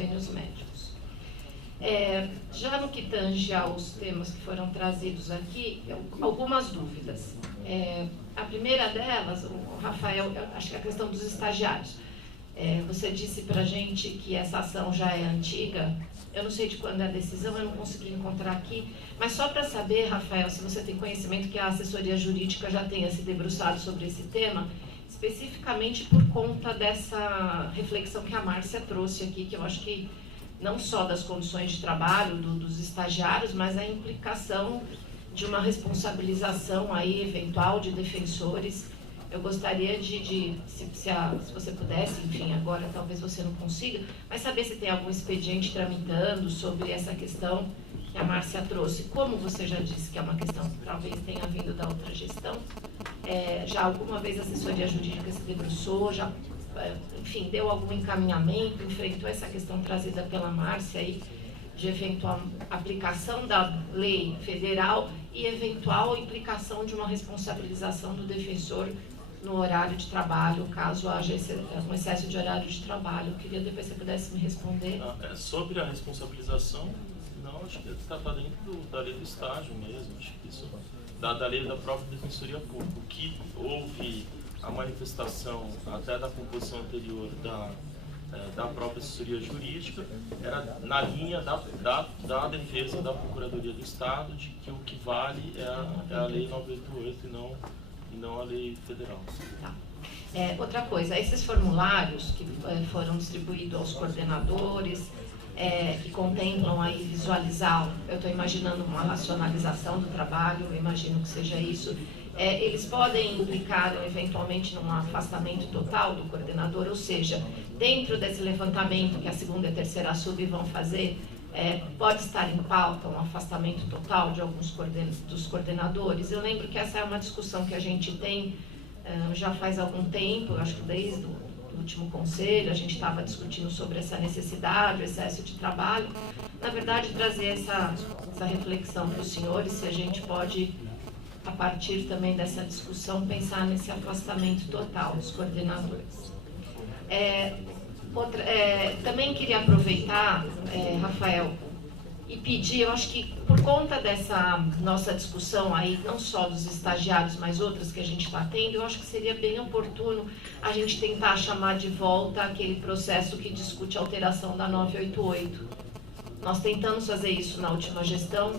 convênios médicos. Já no que tange aos temas que foram trazidos aqui, algumas dúvidas. A primeira delas, o Rafael, acho que é a questão dos estagiários. Você disse para a gente que essa ação já é antiga. Eu não sei de quando é a decisão, eu não consegui encontrar aqui. Mas só para saber, Rafael, se você tem conhecimento que a assessoria jurídica já tenha se debruçado sobre esse tema, especificamente por conta dessa reflexão que a Márcia trouxe aqui, que eu acho que não só das condições de trabalho dos estagiários, mas a implicação de uma responsabilização aí eventual de defensores. Eu gostaria se você pudesse, enfim, agora talvez você não consiga, mas saber se tem algum expediente tramitando sobre essa questão que a Márcia trouxe. Como você já disse que é uma questão que talvez tenha vindo da outra gestão, já alguma vez a assessoria jurídica se debruçou, já, enfim, deu algum encaminhamento, enfrentou essa questão trazida pela Márcia aí, de eventual aplicação da lei federal e eventual implicação de uma responsabilização do defensor no horário de trabalho, caso haja um excesso de horário de trabalho. Eu queria depois se você pudesse me responder. Sobre a responsabilização, não, acho que está dentro da lei do estágio mesmo, acho que isso, da lei da própria Defensoria Pública. O que houve a manifestação até da composição anterior da própria assessoria jurídica era na linha da defesa da Procuradoria do Estado, de que o que vale é a lei 988 e não a lei federal. Tá. Outra coisa, esses formulários que foram distribuídos aos coordenadores, que contemplam aí visualizar, eu estou imaginando uma racionalização do trabalho, eu imagino que seja isso, eles podem implicar eventualmente num afastamento total do coordenador, ou seja, dentro desse levantamento que a segunda e a terceira sub vão fazer, pode estar em pauta um afastamento total de alguns dos coordenadores. Eu lembro que essa é uma discussão que a gente tem já faz algum tempo, acho que desde o último conselho, a gente estava discutindo sobre essa necessidade, o excesso de trabalho. Na verdade, trazer essa reflexão para os senhores, se a gente pode, a partir também dessa discussão, pensar nesse afastamento total dos coordenadores. Também queria aproveitar, Rafael, e pedir, eu acho que por conta dessa nossa discussão aí, não só dos estagiários, mas outras que a gente está tendo, eu acho que seria bem oportuno a gente tentar chamar de volta aquele processo que discute a alteração da 988. Nós tentamos fazer isso na última gestão,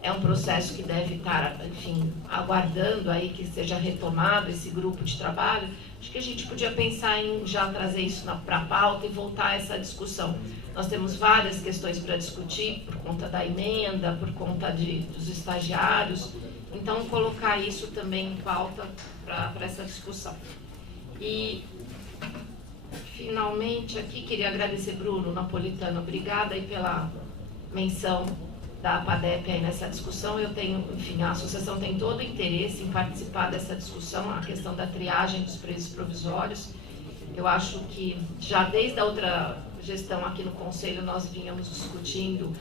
é um processo que deve estar, enfim, aguardando aí que seja retomado esse grupo de trabalho. Acho que a gente podia pensar em já trazer isso para a pauta e voltar a essa discussão. Nós temos várias questões para discutir, por conta da emenda, por conta dos estagiários. Então, colocar isso também em pauta para essa discussão. E, finalmente, aqui queria agradecer, Bruno Napolitano, obrigada aí pela menção da APADEP aí nessa discussão. Eu tenho, enfim, a associação tem todo o interesse em participar dessa discussão, a questão da triagem dos presos provisórios. Eu acho que já desde a outra gestão aqui no Conselho nós vínhamos discutindo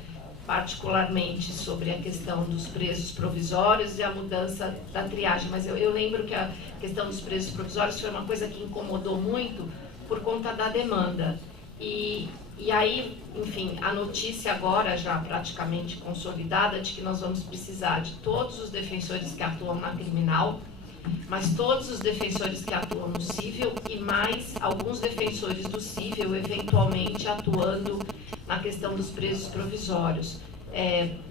particularmente sobre a questão dos presos provisórios e a mudança da triagem, mas eu lembro que a questão dos presos provisórios foi uma coisa que incomodou muito por conta da demanda. E aí, enfim, a notícia agora já praticamente consolidada de que nós vamos precisar de todos os defensores que atuam na criminal, mas todos os defensores que atuam no cível e mais alguns defensores do cível, eventualmente atuando na questão dos presos provisórios.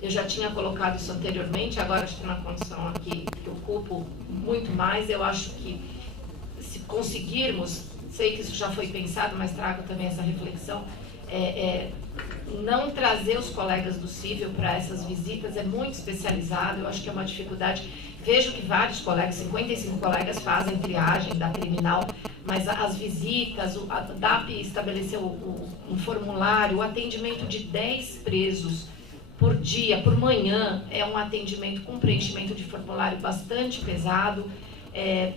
Eu já tinha colocado isso anteriormente, agora acho que na condição aqui que ocupo muito mais, eu acho que se conseguirmos, sei que isso já foi pensado, mas trago também essa reflexão, não trazer os colegas do cível para essas visitas é muito especializado, eu acho que é uma dificuldade. Vejo que vários colegas, 55 colegas, fazem triagem da criminal, mas as visitas, a DAP estabeleceu um formulário, o atendimento de 10 presos por dia, por manhã, é um atendimento com preenchimento de formulário bastante pesado.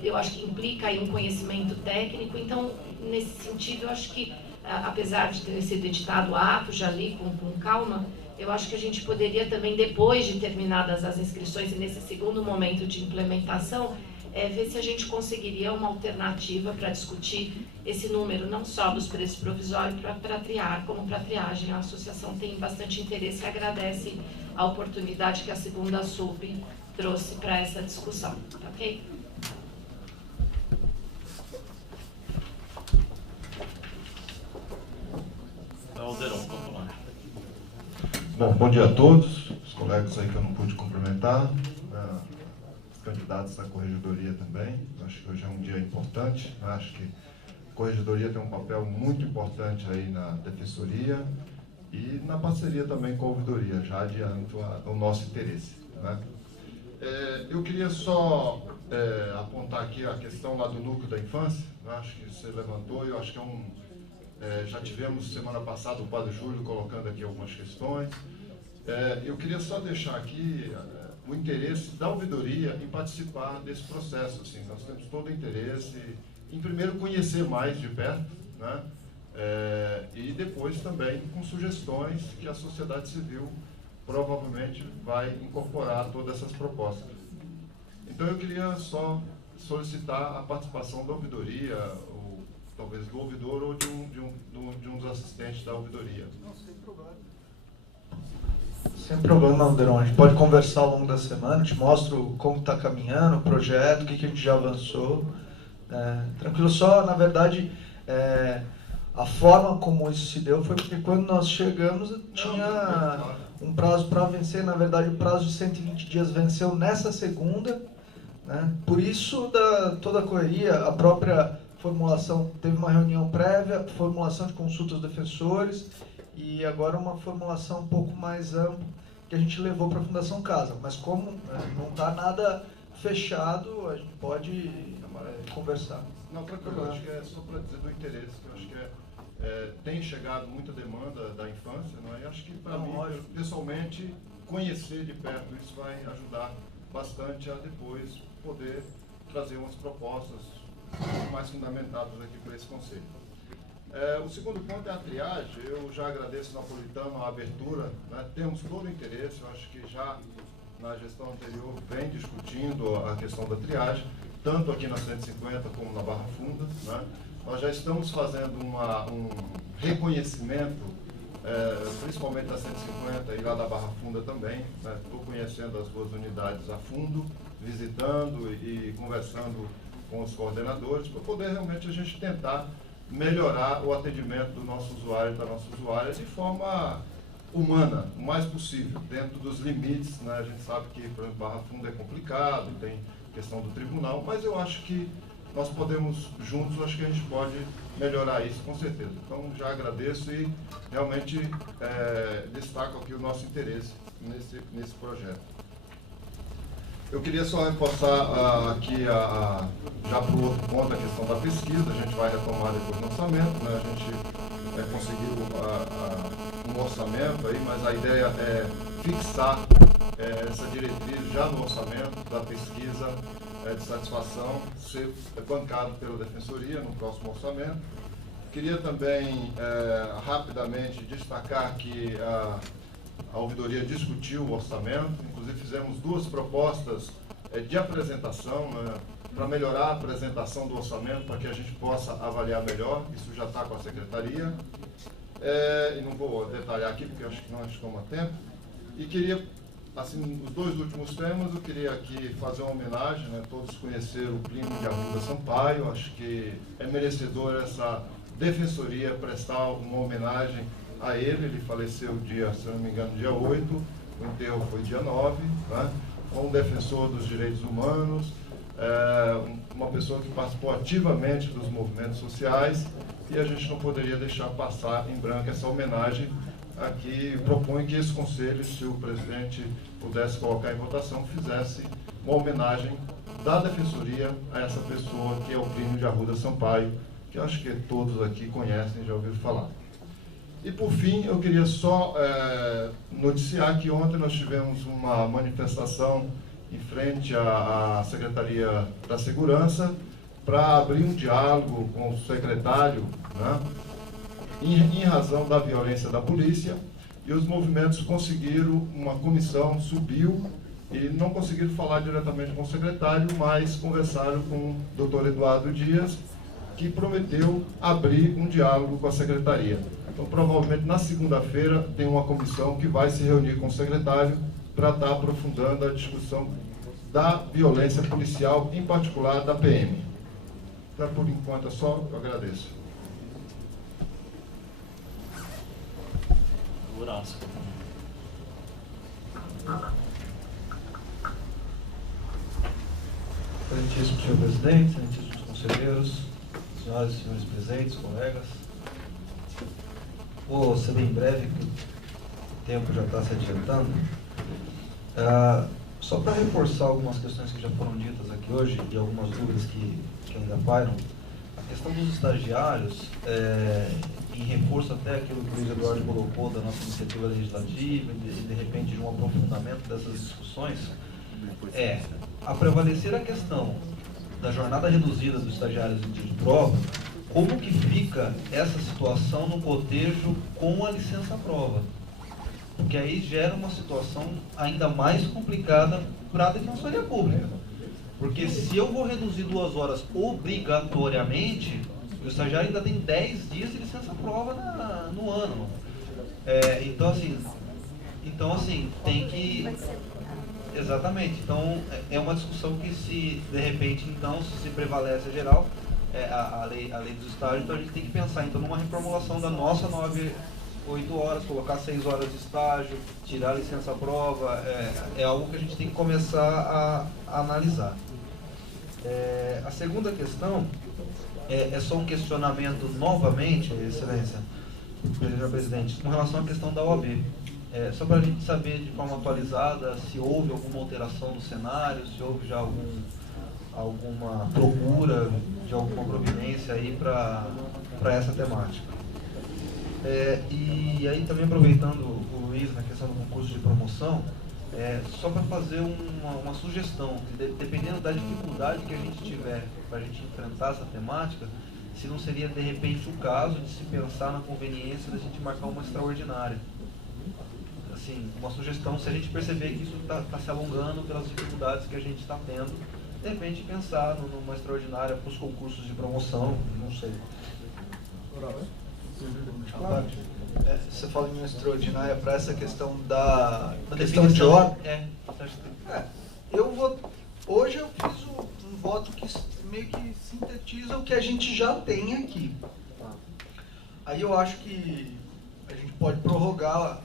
Eu acho que implica aí um conhecimento técnico, então, nesse sentido, eu acho que, apesar de ter sido editado o ato, já li com calma, eu acho que a gente poderia também, depois de terminadas as inscrições e nesse segundo momento de implementação, ver se a gente conseguiria uma alternativa para discutir esse número, não só dos preços provisórios para triar, como para triagem. A associação tem bastante interesse e agradece a oportunidade que a segunda SUP trouxe para essa discussão. Ok? Bom dia a todos, os colegas aí que eu não pude cumprimentar, os candidatos da Corregedoria também. Acho que hoje é um dia importante, acho que a Corregedoria tem um papel muito importante aí na Defensoria e na parceria também com a Ouvidoria, já adianto o nosso interesse, né? Eu queria só apontar aqui a questão lá do núcleo da infância, acho que você levantou, eu acho que já tivemos semana passada o Padre Júlio colocando aqui algumas questões. Eu queria só deixar aqui o interesse da ouvidoria em participar desse processo. Assim, nós temos todo o interesse em, primeiro, conhecer mais de perto, né? E depois também com sugestões que a sociedade civil provavelmente vai incorporar todas essas propostas. Então eu queria só solicitar a participação da ouvidoria, talvez do ouvidor ou de um dos assistentes da ouvidoria. Não, sem problema, Alderon. A gente pode conversar ao longo da semana, te mostro como está caminhando o projeto, o que a gente já avançou. Tranquilo, só, na verdade, a forma como isso se deu foi porque quando nós chegamos tinha um prazo para vencer, na verdade o prazo de 120 dias venceu nessa segunda, né? Por isso, toda a correria, a própria formulação, teve uma reunião prévia, formulação de consultas dos defensores e agora uma formulação um pouco mais ampla que a gente levou para a Fundação Casa. Mas como não está nada fechado, a gente pode conversar. Não, tranquilo, eu acho que é só para dizer do interesse, que eu acho que tem chegado muita demanda da infância, né? E acho que para mim, pessoalmente, conhecer de perto isso vai ajudar bastante a depois poder trazer umas propostas mais fundamentadas aqui para esse conselho. O segundo ponto é a triagem. Eu já agradeço, Napolitano, a abertura, né? Temos todo o interesse, eu acho que já na gestão anterior vem discutindo a questão da triagem, tanto aqui na 150 como na Barra Funda, né? Nós já estamos fazendo um reconhecimento, principalmente da 150 e lá da Barra Funda também, né? Estou conhecendo as duas unidades a fundo, visitando e conversando com os coordenadores, para poder realmente a gente tentar melhorar o atendimento do nosso usuário e da nossa usuária de forma humana, o mais possível, dentro dos limites, né? A gente sabe que, por exemplo, Barra Funda é complicado, tem questão do tribunal, mas eu acho que nós podemos, juntos, acho que a gente pode melhorar isso, com certeza. Então, já agradeço e realmente destaco aqui o nosso interesse nesse projeto. Eu queria só reforçar aqui, já para o outro ponto, a questão da pesquisa. A gente vai retomar depois no orçamento, né? A gente conseguiu um orçamento aí, mas a ideia é fixar essa diretriz já no orçamento da pesquisa de satisfação, ser bancado pela Defensoria no próximo orçamento. Queria também, rapidamente, destacar que a ouvidoria discutiu o orçamento, inclusive fizemos duas propostas de apresentação, né, para melhorar a apresentação do orçamento, para que a gente possa avaliar melhor. Isso já está com a Secretaria, e não vou detalhar aqui, porque acho que não toma tempo. E queria, assim, os dois últimos temas, eu queria aqui fazer uma homenagem, né, todos conheceram o Plínio de Arruda Sampaio, acho que é merecedor essa Defensoria prestar uma homenagem a ele faleceu dia, se não me engano, dia 8, o enterro foi dia 9, né? Um defensor dos direitos humanos, uma pessoa que participou ativamente dos movimentos sociais, e a gente não poderia deixar passar em branco essa homenagem aqui. Proponho que esse conselho, se o presidente pudesse colocar em votação, fizesse uma homenagem da Defensoria a essa pessoa, que é o Plínio de Arruda Sampaio, que eu acho que todos aqui conhecem, já ouviram falar. E, por fim, eu queria só noticiar que ontem nós tivemos uma manifestação em frente à Secretaria da Segurança para abrir um diálogo com o secretário, né, em razão da violência da polícia, e os movimentos conseguiram, uma comissão subiu e não conseguiram falar diretamente com o secretário, mas conversaram com o Dr. Eduardo Dias, que prometeu abrir um diálogo com a secretaria. Então, provavelmente, na segunda-feira, tem uma comissão que vai se reunir com o secretário para estar aprofundando a discussão da violência policial, em particular da PM. Então, por enquanto é só, eu agradeço. Horácio. Excelentíssimo senhor presidente, excelentíssimos conselheiros, senhoras e senhores presentes, colegas. Vou ser bem breve, porque o tempo já está se adiantando. Só para reforçar algumas questões que já foram ditas aqui hoje e algumas dúvidas que ainda pairam, a questão dos estagiários, em reforço até aquilo que o Luiz Eduardo colocou da nossa iniciativa legislativa e de repente de um aprofundamento dessas discussões, a prevalecer a questão da jornada reduzida dos estagiários em dia de prova, como que fica essa situação no cotejo com a licença-prova? Porque aí gera uma situação ainda mais complicada para a Defensoria Pública. Porque se eu vou reduzir 2 horas obrigatoriamente, o estagiário ainda tem 10 dias de licença-prova no ano. Então assim, tem que... Exatamente. Então, é uma discussão que se, de repente, então, se prevalece a geral, a lei dos estágios, então a gente tem que pensar, então, numa reformulação da nossa 8 horas, colocar 6 horas de estágio, tirar a licença-prova, é algo que a gente tem que começar a analisar. A segunda questão é só um questionamento novamente, Excelência, presidente, com relação à questão da OAB. Só para a gente saber de forma atualizada se houve alguma alteração no cenário, se houve já alguma procura de alguma providência aí para essa temática. E aí também aproveitando o Luiz na questão do concurso de promoção, só para fazer uma sugestão, dependendo da dificuldade que a gente tiver para a gente enfrentar essa temática, se não seria de repente o caso de se pensar na conveniência da gente marcar uma extraordinária. Assim, uma sugestão, se a gente perceber que isso está se alongando pelas dificuldades que a gente está tendo, de repente pensar numa extraordinária para os concursos de promoção, não sei. Você fala em uma extraordinária para essa questão da questão de ordem? Hoje eu fiz um voto que meio que sintetiza o que a gente já tem aqui. Aí eu acho que a gente pode prorrogar a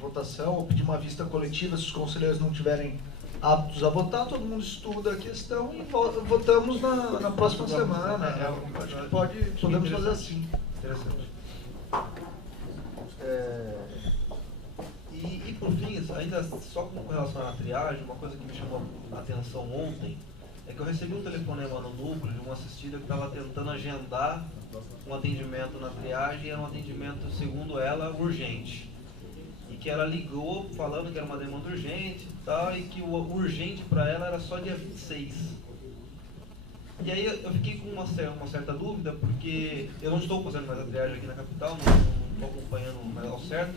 votação ou pedir uma vista coletiva se os conselheiros não tiverem aptos a votar, todo mundo estuda a questão e votamos na próxima semana. Acho que podemos fazer assim. Interessante. E por fim, ainda só com relação à triagem, uma coisa que me chamou a atenção ontem é que eu recebi um telefonema no núcleo de uma assistida que estava tentando agendar um atendimento na triagem, e era um atendimento, segundo ela, urgente. E que ela ligou falando que era uma demanda urgente e tal, e que o urgente para ela era só dia 26. E aí eu fiquei com uma certa dúvida, porque eu não estou fazendo mais a triagem aqui na capital, não estou acompanhando mais ao certo,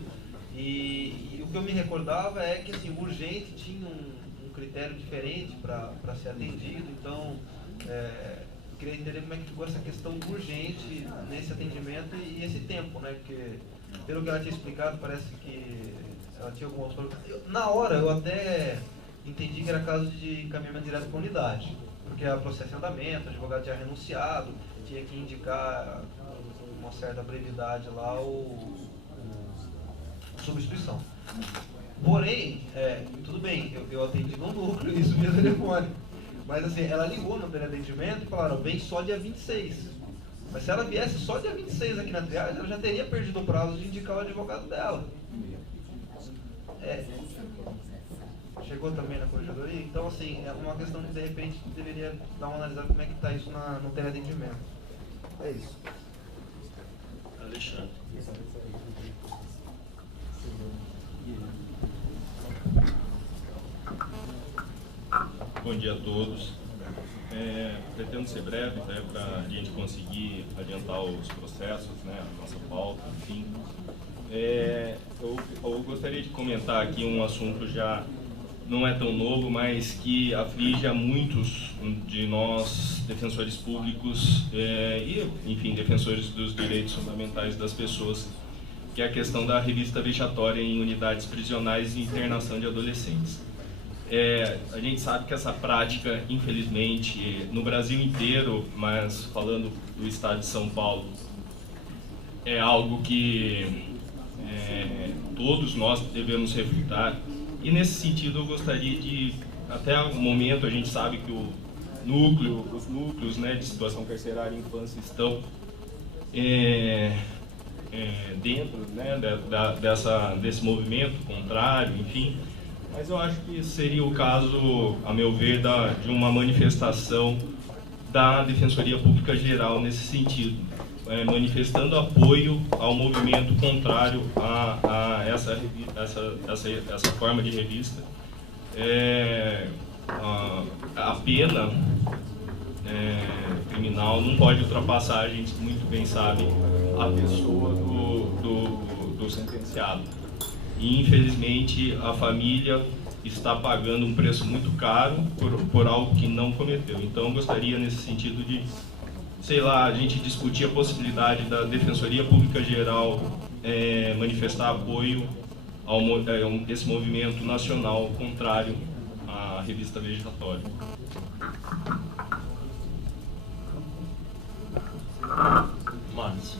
e o que eu me recordava é que assim, o urgente tinha um critério diferente para ser atendido, então eu queria entender como é que ficou essa questão do urgente nesse atendimento e esse tempo, né? Porque pelo que ela tinha explicado, parece que ela tinha alguma outra... Na hora eu até entendi que era caso de encaminhamento direto para a unidade, porque era processo em andamento, o advogado tinha renunciado, tinha que indicar uma certa brevidade lá a substituição. Porém, tudo bem, eu atendi no núcleo e subi o telefone. Mas assim, ela ligou no teleatendimento e falaram, vem só dia 26. Mas se ela viesse só dia 26 aqui na triagem, ela já teria perdido o prazo de indicar o advogado dela. Chegou também na corregedoria, então assim, é uma questão que de repente deveria dar uma analisada como é que está isso no teleatendimento. É isso. Alexandre. Bom dia a todos. Pretendo ser breve, né, para a gente conseguir adiantar os processos, né, a nossa pauta, enfim. Eu gostaria de comentar aqui um assunto já não é tão novo, mas que aflige a muitos de nós, defensores públicos e, enfim, defensores dos direitos fundamentais das pessoas, que é a questão da revista vexatória em unidades prisionais e internação de adolescentes. A gente sabe que essa prática, infelizmente, no Brasil inteiro, mas falando do estado de São Paulo, é algo que todos nós devemos refutar. E nesse sentido eu gostaria de, até o momento a gente sabe que os núcleos, né, de situação carcerária e infância estão dentro, né, desse movimento contrário, enfim. Mas eu acho que seria o caso, a meu ver, de uma manifestação da Defensoria Pública Geral nesse sentido, manifestando apoio ao movimento contrário a essa forma de revista. A pena criminal não pode ultrapassar, a gente muito bem sabe, a pessoa do sentenciado. E, infelizmente, a família está pagando um preço muito caro por algo que não cometeu. Então, eu gostaria, nesse sentido, de, sei lá, a gente discutir a possibilidade da Defensoria Pública Geral manifestar apoio a esse movimento nacional contrário à revista vexatória. Márcio.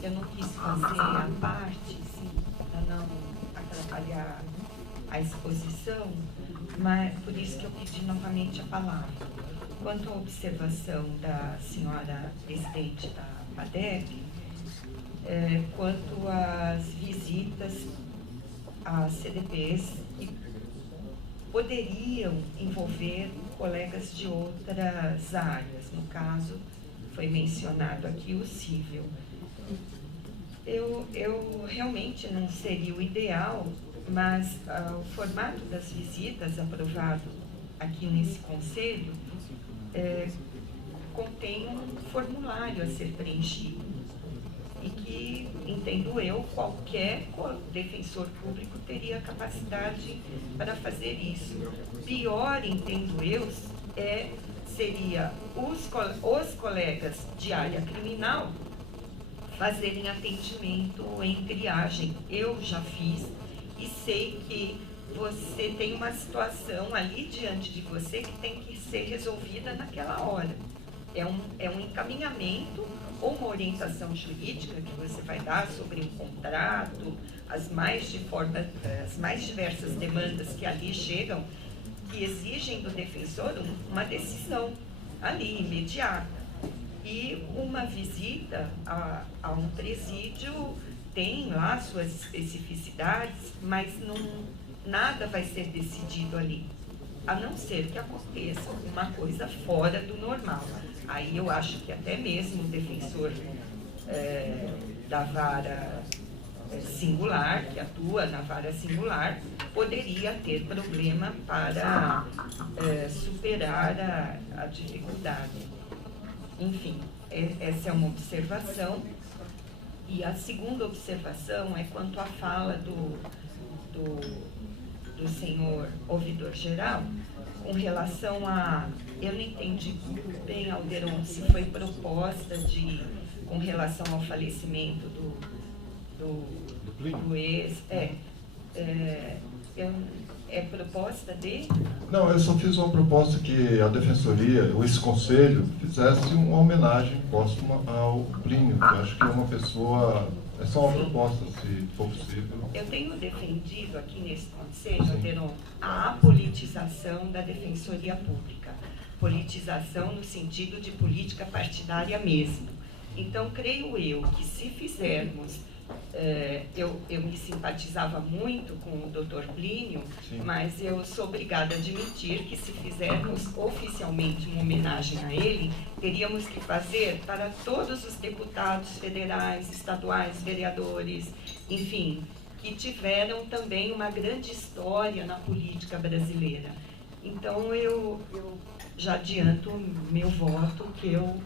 Eu não quis fazer a parte, sim, para não atrapalhar a exposição, mas por isso que eu pedi novamente a palavra. Quanto à observação da senhora presidente da FADEP, quanto às visitas às CDPs que poderiam envolver colegas de outras áreas, no caso, foi mencionado aqui o cível. Eu realmente não seria o ideal, mas o formato das visitas aprovado aqui nesse conselho contém um formulário a ser preenchido e que, entendo eu, qualquer defensor público teria capacidade para fazer isso. Pior, entendo eu, seria os colegas de área criminal fazerem atendimento em triagem. Eu já fiz e sei que você tem uma situação ali diante de você que tem que ser resolvida naquela hora. É um encaminhamento ou uma orientação jurídica que você vai dar sobre um contrato, as mais diversas demandas que ali chegam, que exigem do defensor uma decisão ali, imediata. E uma visita a um presídio tem lá suas especificidades, mas nada vai ser decidido ali, a não ser que aconteça uma coisa fora do normal. Aí eu acho que até mesmo o defensor da vara singular, que atua na vara singular, poderia ter problema para superar a dificuldade. Enfim, essa é uma observação. E a segunda observação é quanto à fala do senhor ouvidor-geral, com relação a... Eu não entendi bem, Alderon, se foi proposta com relação ao falecimento do ex... É proposta de... Não, eu só fiz uma proposta que a Defensoria, ou esse Conselho, fizesse uma homenagem póstuma ao Plínio, que eu acho que é uma pessoa... É só uma proposta, se for possível. Eu tenho defendido aqui nesse Conselho, Alderon, a apolitização da Defensoria Pública. Politização no sentido de política partidária mesmo. Então, creio eu que se fizermos... eu me simpatizava muito com o Dr. Plínio, sim, mas eu sou obrigada a admitir que se fizermos oficialmente uma homenagem a ele, teríamos que fazer para todos os deputados federais, estaduais, vereadores, enfim, que tiveram também uma grande história na política brasileira. Então, eu já adianto meu voto que eu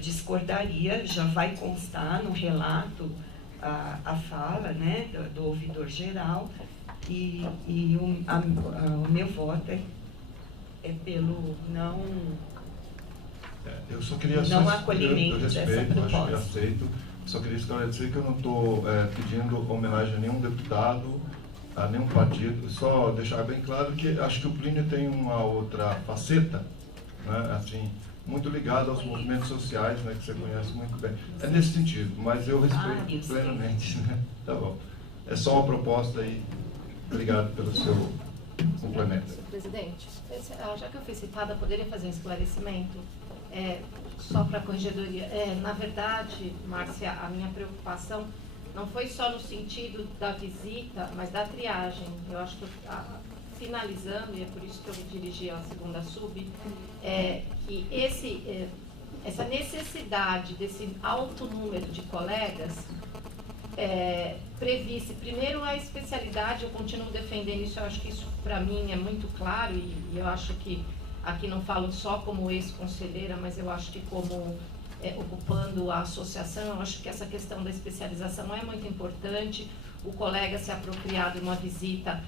discordaria, já vai constar no relato a fala, né, do ouvidor geral, e o meu voto é pelo não Eu só queria não acolhimento dessa proposta. Acho que aceito. Só queria esclarecer que eu não estou pedindo homenagem a nenhum deputado, a nenhum partido. Só deixar bem claro que acho que o Plínio tem uma outra faceta, né, assim, muito ligada aos movimentos sociais, né, que você conhece muito bem. É nesse sentido, mas eu respeito plenamente. Né? Tá bom. É só uma proposta aí. Obrigado pelo seu complemento. Senhor presidente, já que eu fui citada, poderia fazer um esclarecimento? Só para a corregedoria. Na verdade, Márcia, a minha preocupação não foi só no sentido da visita, mas da triagem. Eu acho que, finalizando, e é por isso que eu me dirigi à segunda sub, que essa necessidade desse alto número de colegas previsse, primeiro, a especialidade. Eu continuo defendendo isso, eu acho que isso, para mim, é muito claro, e eu acho que aqui não falo só como ex-conselheira, mas eu acho que como ocupando a associação, eu acho que essa questão da especialização é muito importante. O colega se apropriar de uma visita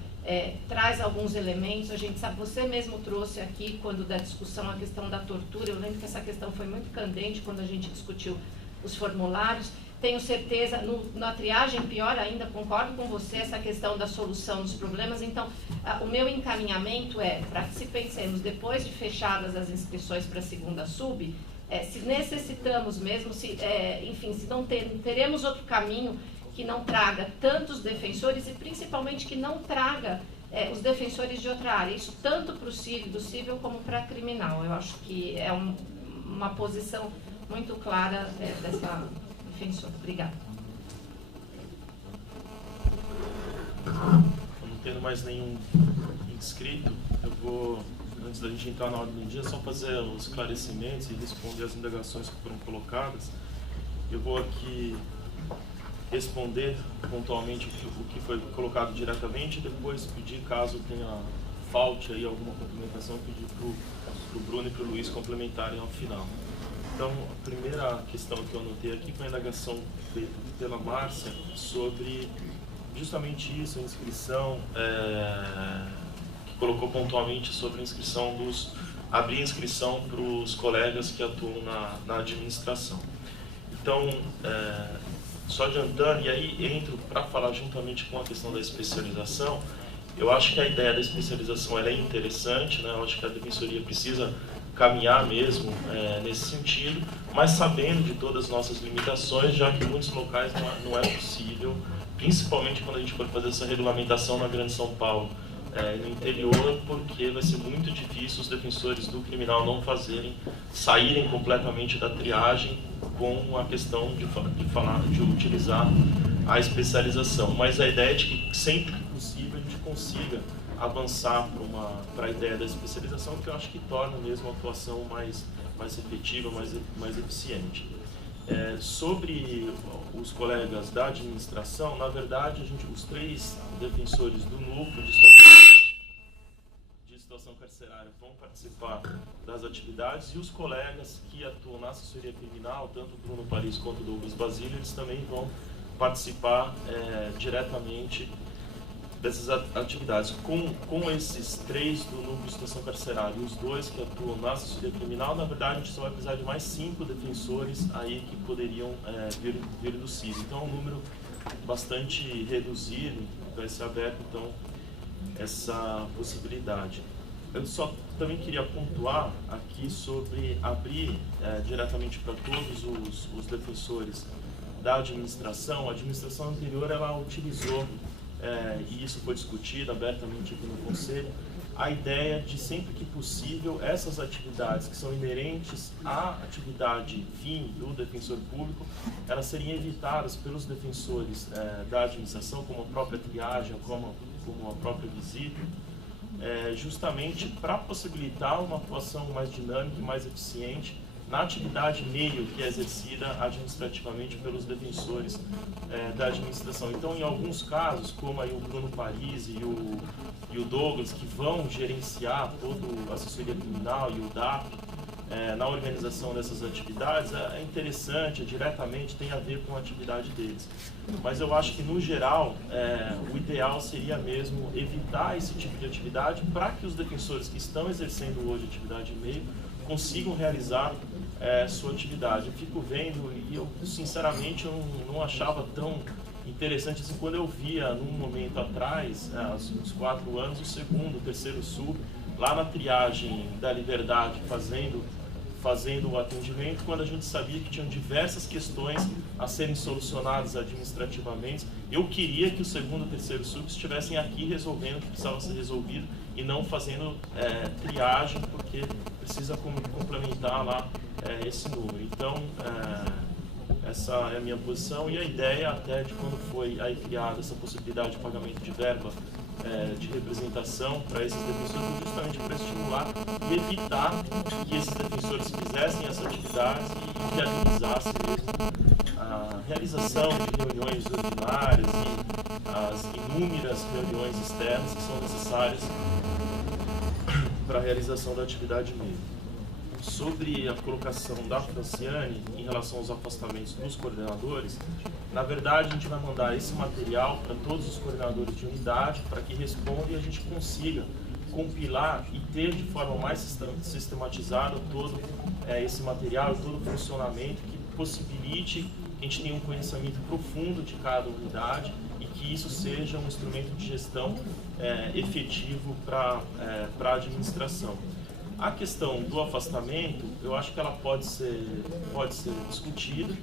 traz alguns elementos. A gente sabe, você mesmo trouxe aqui, quando da discussão, a questão da tortura. Eu lembro que essa questão foi muito candente quando a gente discutiu os formulários. Tenho certeza, na triagem, pior ainda, concordo com você, essa questão da solução dos problemas. Então, o meu encaminhamento para que se pensemos, depois de fechadas as inscrições para a segunda sub, se necessitamos mesmo, enfim, se não teremos outro caminho que não traga tantos defensores e principalmente que não traga os defensores de outra área. Isso tanto para o do civil como para a criminal. Eu acho que é uma posição muito clara dessa defensora. Obrigada. Não tendo mais nenhum inscrito, eu vou, antes da gente entrar na ordem do dia, só fazer os esclarecimentos e responder as indagações que foram colocadas. Eu vou aqui responder pontualmente o que foi colocado diretamente e depois pedir, caso tenha falte aí alguma complementação, pedir para o Bruno e para o Luiz complementarem ao final. Então, a primeira questão que eu anotei aqui foi a indagação feita pela Márcia sobre justamente isso, a inscrição, que colocou pontualmente sobre a inscrição abrir inscrição para os colegas que atuam na administração. Então, só adiantando, e aí entro para falar juntamente com a questão da especialização. Eu acho que a ideia da especialização ela é interessante, né? Eu acho que a defensoria precisa caminhar mesmo nesse sentido, mas sabendo de todas as nossas limitações, já que em muitos locais não é possível, principalmente quando a gente for fazer essa regulamentação na Grande São Paulo, no interior, porque vai ser muito difícil os defensores do criminal não saírem completamente da triagem com a questão de utilizar a especialização. Mas a ideia é de que sempre que possível a gente consiga avançar para a ideia da especialização, que eu acho que torna mesmo a atuação mais efetiva, mais eficiente. Sobre os colegas da administração, na verdade, os 3 defensores do núcleo de situação carcerária vão participar das atividades, e os colegas que atuam na assessoria criminal, tanto o Bruno Paris quanto o Douglas Basílio, eles também vão participar diretamente dessas atividades. Com esses 3 do núcleo de situação carcerária e os 2 que atuam na assessoria criminal, na verdade a gente só vai precisar de mais 5 defensores aí que poderiam vir do CID. Então é um número bastante reduzido, vai ser aberto então essa possibilidade. Eu só também queria pontuar aqui sobre abrir diretamente para todos os defensores da administração. A administração anterior ela utilizou, e isso foi discutido abertamente aqui no Conselho, a ideia de sempre que possível essas atividades que são inerentes à atividade fim do defensor público, elas seriam evitadas pelos defensores da administração, como a própria triagem, como a própria visita, justamente para possibilitar uma atuação mais dinâmica e mais eficiente na atividade meio que é exercida administrativamente pelos defensores da administração. Então, em alguns casos, como aí o Bruno Paris e e o Douglas, que vão gerenciar toda a assessoria criminal e o DAP na organização dessas atividades, é interessante, diretamente tem a ver com a atividade deles. Mas eu acho que, no geral, o ideal seria mesmo evitar esse tipo de atividade para que os defensores que estão exercendo hoje atividade de e-mail consigam realizar sua atividade. Eu fico vendo e eu, sinceramente, eu não achava tão interessante assim, quando eu via, num momento atrás, há uns 4 anos, o segundo, o terceiro sub, lá na triagem da Liberdade, fazendo o atendimento, quando a gente sabia que tinham diversas questões a serem solucionadas administrativamente. Eu queria que o segundo e o terceiro sub estivessem aqui resolvendo o que precisava ser resolvido e não fazendo triagem, porque precisa complementar lá esse número. Então, essa é a minha posição, e a ideia até de quando foi aí criada essa possibilidade de pagamento de verba de representação para esses defensores, justamente para estimular e evitar que esses defensores fizessem essa atividade e viabilizassem mesmo a realização de reuniões ordinárias e as inúmeras reuniões externas que são necessárias para a realização da atividade mesmo. Sobre a colocação da Franciane em relação aos afastamentos dos coordenadores, na verdade a gente vai mandar esse material para todos os coordenadores de unidade para que respondam e a gente consiga compilar e ter de forma mais sistematizada todo esse material e todo o funcionamento que possibilite que a gente tenha um conhecimento profundo de cada unidade e que isso seja um instrumento de gestão efetivo para a administração. A questão do afastamento, eu acho que ela pode ser discutida.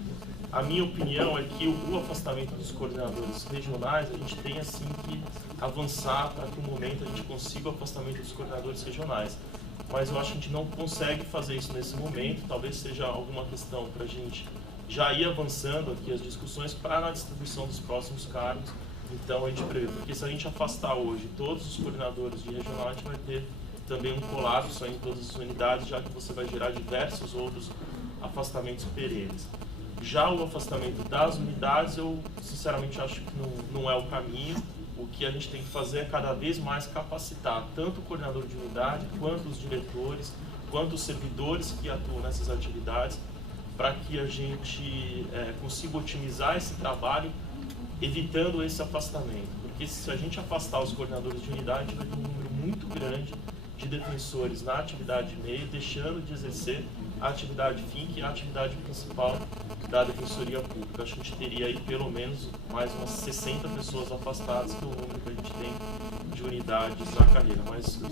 A minha opinião é que o afastamento dos coordenadores regionais, a gente tem assim que avançar para que no momento a gente consiga o afastamento dos coordenadores regionais. Mas eu acho que a gente não consegue fazer isso nesse momento, talvez seja alguma questão para a gente já ir avançando aqui as discussões para na distribuição dos próximos cargos. Então a gente prevê, porque se a gente afastar hoje todos os coordenadores de regional, a gente vai ter também um colapso em todas as unidades, já que você vai gerar diversos outros afastamentos perenes. Já o afastamento das unidades, eu sinceramente acho que não é o caminho. O que a gente tem que fazer é cada vez mais capacitar tanto o coordenador de unidade, quanto os diretores, quanto os servidores que atuam nessas atividades, para que a gente consiga otimizar esse trabalho, evitando esse afastamento. Porque se a gente afastar os coordenadores de unidade, a gente vai ter um número muito grande de defensores na atividade de meio, deixando de exercer a atividade fim, que é a atividade principal da Defensoria Pública. Acho que a gente teria aí pelo menos mais umas 60 pessoas afastadas, que é o número que a gente tem de unidades na carreira. Mas eu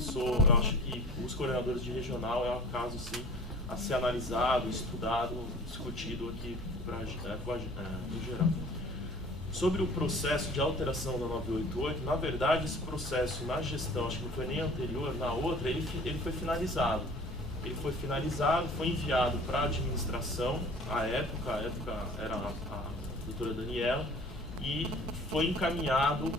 acho que os coordenadores de regional é um caso sim, a ser analisado, estudado, discutido aqui no geral. Sobre o processo de alteração da 988, na verdade esse processo na gestão, acho que não foi nem anterior, na outra, ele foi finalizado. Ele foi finalizado, foi enviado para a administração, à época era a doutora Daniela, e foi encaminhado,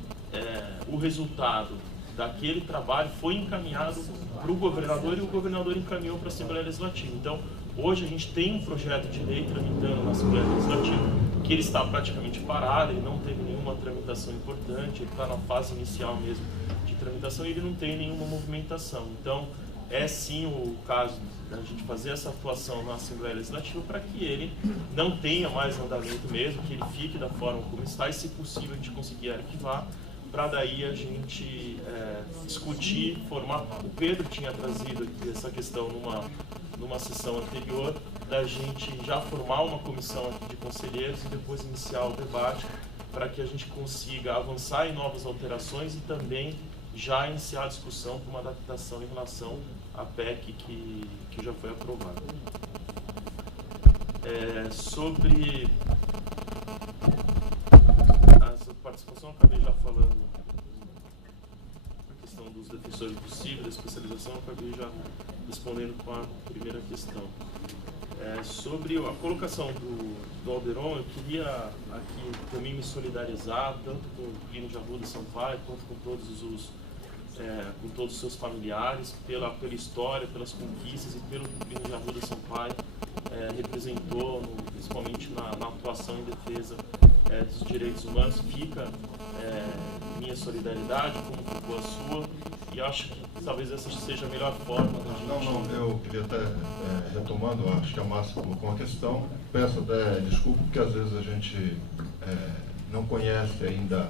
o resultado daquele trabalho foi encaminhado para o governador e o governador encaminhou para a Assembleia Legislativa. Então, hoje a gente tem um projeto de lei tramitando na Assembleia Legislativa que ele está praticamente parado, ele não teve nenhuma tramitação importante, ele está na fase inicial mesmo de tramitação e ele não tem nenhuma movimentação. Então, é sim o caso da gente fazer essa atuação na Assembleia Legislativa para que ele não tenha mais andamento mesmo, que ele fique da forma como está e, se possível, a gente conseguir arquivar, para daí a gente discutir, formar. O Pedro tinha trazido aqui essa questão numa sessão anterior, da gente já formar uma comissão aqui de conselheiros e depois iniciar o debate para que a gente consiga avançar em novas alterações e também já iniciar a discussão para uma adaptação em relação à PEC que já foi aprovada. Sobre essa participação, eu acabei já falando a questão dos defensores possíveis, da especialização, eu acabei já respondendo com a primeira questão. Sobre a colocação do Alderon, eu queria aqui também me solidarizar, tanto com o Plínio de Arruda Sampaio, quanto com todos os seus familiares, pela história, pelas conquistas e pelo que o Plínio de Arruda Sampaio representou, principalmente na atuação em defesa dos direitos humanos. Fica minha solidariedade, como ficou a sua, E acho que talvez essa seja a melhor forma da gente... Não, eu queria até, retomando, acho que a Márcia colocou uma questão, peço até desculpa, porque às vezes a gente não conhece ainda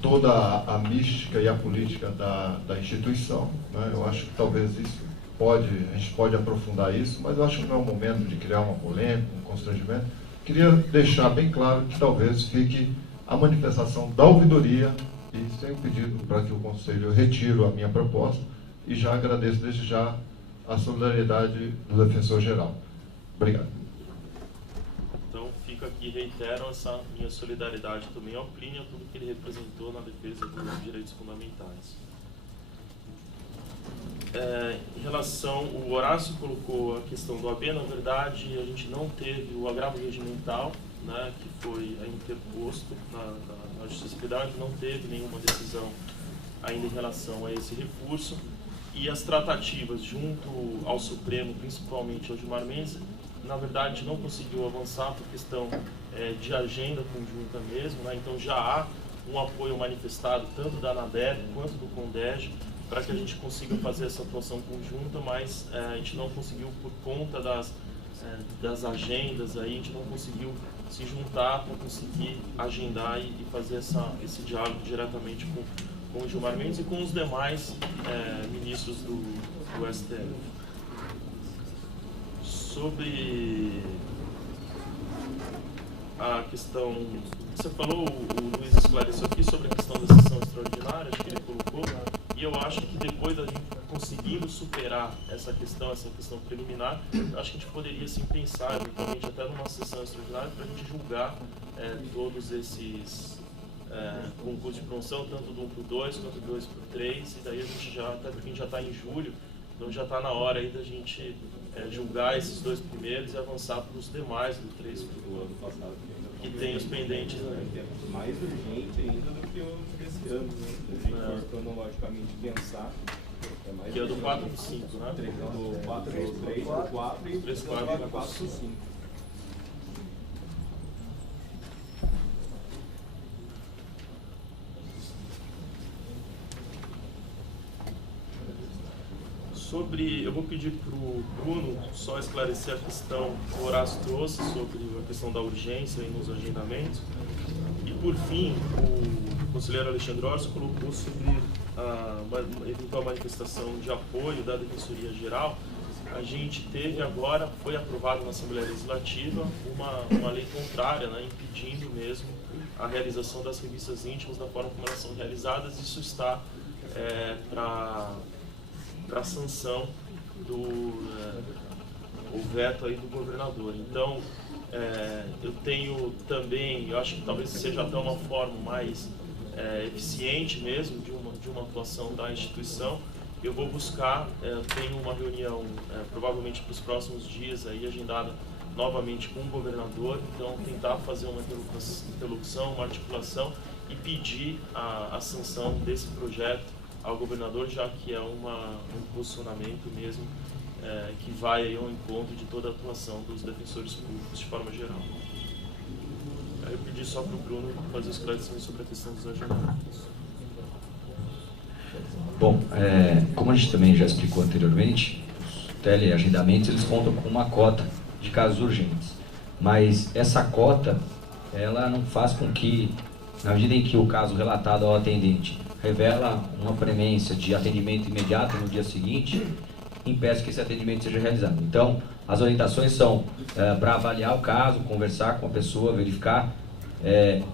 toda a mística e a política da instituição, né? Eu acho que talvez isso a gente pode aprofundar isso, mas eu acho que não é o momento de criar uma polêmica, um constrangimento. Queria deixar bem claro que talvez fique a manifestação da ouvidoria e tenho pedido para que o Conselho retire a minha proposta e já agradeço desde já a solidariedade do Defensor-Geral. Obrigado. Então, fica aqui, reitero essa minha solidariedade também ao Plínio, a tudo que ele representou na defesa dos direitos fundamentais. Em relação, o Horácio colocou a questão do AB, na verdade, a gente não teve o agravo regimental, né, que foi interposto na Justiça Federal, a gente não teve nenhuma decisão ainda em relação a esse recurso, e as tratativas junto ao Supremo, principalmente ao Gilmar Mendes, na verdade não conseguiu avançar por questão de agenda conjunta mesmo, né, então já há um apoio manifestado tanto da ANABER quanto do CONDEG para que a gente consiga fazer essa atuação conjunta, mas a gente não conseguiu por conta das agendas, aí a gente não conseguiu se juntar para conseguir agendar e fazer esse diálogo diretamente com o Gilmar Mendes e com os demais ministros do STF. Sobre a questão, você falou, o Luiz esclareceu aqui sobre a questão da sessão extraordinária, acho que ele colocou, e eu acho que depois da gente conseguindo superar essa questão preliminar, acho que a gente poderia sim pensar, eventualmente, até numa sessão extraordinária para a gente julgar todos esses concursos de promoção, tanto do 1 para o 2 quanto do 2 para o 3, e daí a gente já, até porque a gente já está em julho, então já está na hora aí da gente julgar esses dois primeiros e avançar para os demais do 3 para o ano passado, que tem os pendentes, né? Mais urgente ainda do que esse ano, né? Se a gente for cronologicamente pensar, é mais que é do 4 para o 5, né? Do 4 para o 3 para o 4 e do 3 para o 4 para o 5. Eu vou pedir para o Bruno só esclarecer a questão que o Horácio trouxe sobre a questão da urgência nos agendamentos. E, por fim, o conselheiro Alexandre Orso colocou sobre uma eventual manifestação de apoio da Defensoria Geral. A gente teve agora, foi aprovado na Assembleia Legislativa, uma lei contrária, né, impedindo mesmo a realização das revistas íntimas da forma como elas são realizadas. Isso está para a sanção o veto aí do governador. Então, eu tenho também, eu acho que talvez seja até uma forma mais eficiente mesmo de uma atuação da instituição. Eu vou buscar, tenho uma reunião provavelmente para os próximos dias aí agendada novamente com o governador, então tentar fazer uma interlocução, uma articulação e pedir a sanção desse projeto ao governador, já que é um posicionamento mesmo que vai aí ao encontro de toda a atuação dos defensores públicos de forma geral. Aí eu pedi só para o Bruno fazer o esclarecimento sobre a questão dos agendamentos. Bom, como a gente também já explicou anteriormente, os teleagendamentos eles contam com uma cota de casos urgentes, mas essa cota ela não faz com que, na medida em que o caso relatado ao atendente revela uma premência de atendimento imediato no dia seguinte, impeça que esse atendimento seja realizado. Então, as orientações são para avaliar o caso, conversar com a pessoa, verificar